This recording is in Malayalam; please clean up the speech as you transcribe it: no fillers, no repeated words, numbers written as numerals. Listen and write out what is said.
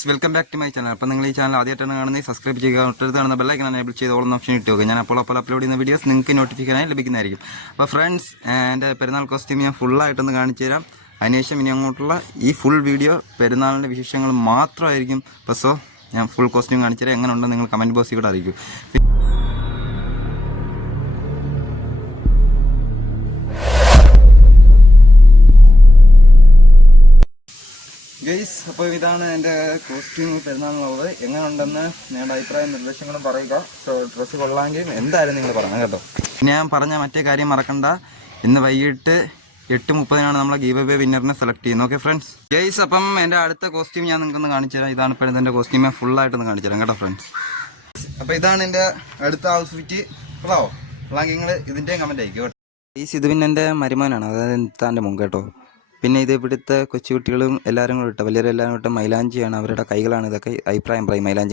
Welcome back to my channel. അപ്പോൾ നിങ്ങൾ ഈ ചാനൽ ആദ്യമായിട്ടാണ് കാണുന്നത്, സബ്സ്ക്രൈബ് ചെയ്യുക, തൊട്ടടുത്ത് കാണുന്ന ബെല്ലൈക്കൺ എനേബിൾ ചെയ്ത് ഓൾ ഓപ്ഷൻ ഇട്ട് വെക്കുക. ഞാൻ അപ്പോൾ അപ്ലോഡ് ചെയ്യുന്ന വീഡിയോസ് നിങ്ങൾക്ക് നോട്ടിഫിക്കേഷനായി ലഭിക്കുന്നതായിരിക്കും. അപ്പോൾ ഫ്രണ്ട്സ്, എൻ്റെ പെരുന്നാൾ കോസ്റ്റ്യൂം ഞാൻ ഫുള്ളായിട്ടൊന്ന് കാണിച്ചു തരാം. അതിനുശേഷം ഇനി അങ്ങോട്ടുള്ള ഈ ഫുൾ വീഡിയോ പെരുന്നാളിൻ്റെ വിശേഷങ്ങൾ മാത്രമായിരിക്കും. അപ്പോൾ സോ ഞാൻ ഫുൾ കോസ്റ്റ്യൂം കാണിച്ചു തരാം. എങ്ങനെ ഉണ്ടെന്ന് നിങ്ങൾ കമൻറ്റ് ബോക്സിൽ കൂടെ അറിയിക്കും. ഗൈസ്, അപ്പോൾ ഇതാണ് എൻ്റെ കോസ്റ്റ്യൂം പെരുന്നാളിനുള്ളത്. എങ്ങനെ ഉണ്ടെന്ന് നിങ്ങളുടെ അഭിപ്രായം നിർദ്ദേശങ്ങളും പറയുക. സോ ഡ്രസ്സ് കൊള്ളാമെങ്കിൽ എന്തായാലും നിങ്ങൾ പറയണം കേട്ടോ. ഞാൻ പറഞ്ഞ മറ്റേ കാര്യം മറക്കണ്ട, ഇന്ന് വൈകിട്ട് 8:30 നമ്മളെ ഗീവ് അവേ വിന്നറിനെ സെലക്ട് ചെയ്യുന്നത്. Okay friends. ഗൈസ്, അപ്പം എൻ്റെ അടുത്ത കോസ്റ്റ്യൂം ഞാൻ നിങ്ങൾക്കൊന്ന് കാണിച്ചു തരാം. ഇതാണ് ഇപ്പോൾ എൻ്റെ കോസ്റ്റ്യൂം. ഞാൻ ഫുള്ളായിട്ടൊന്ന് കാണിച്ചു തരാം കേട്ടോ ഫ്രണ്ട്സ്. അപ്പോൾ ഇതാണ് എൻ്റെ അടുത്ത ഔട്ട്ഫിറ്റ്. കൊള്ളാവോ? കൊള്ളാമെങ്കിൽ നിങ്ങൾ ഇതിൻ്റെയും കമൻറ്റ് ആയിരിക്കും കേട്ടോ. ഗൈസ്, ഇത് പിന്നെ എൻ്റെ മരുമാനാണ്, അതായത് താൻ്റെ മുമ്പ് കേട്ടോ. പിന്നെ ഇത് ഇവിടുത്തെ കൊച്ചുകുട്ടികളും എല്ലാവരും കൂടെ ഇട്ട വലിയവരെല്ലാവരും ഇട്ട മൈലാഞ്ചിയാണ്, അവരുടെ കൈകളാണ്. ഇതൊക്കെ അഭിപ്രായം പറയും മൈലാഞ്ചി.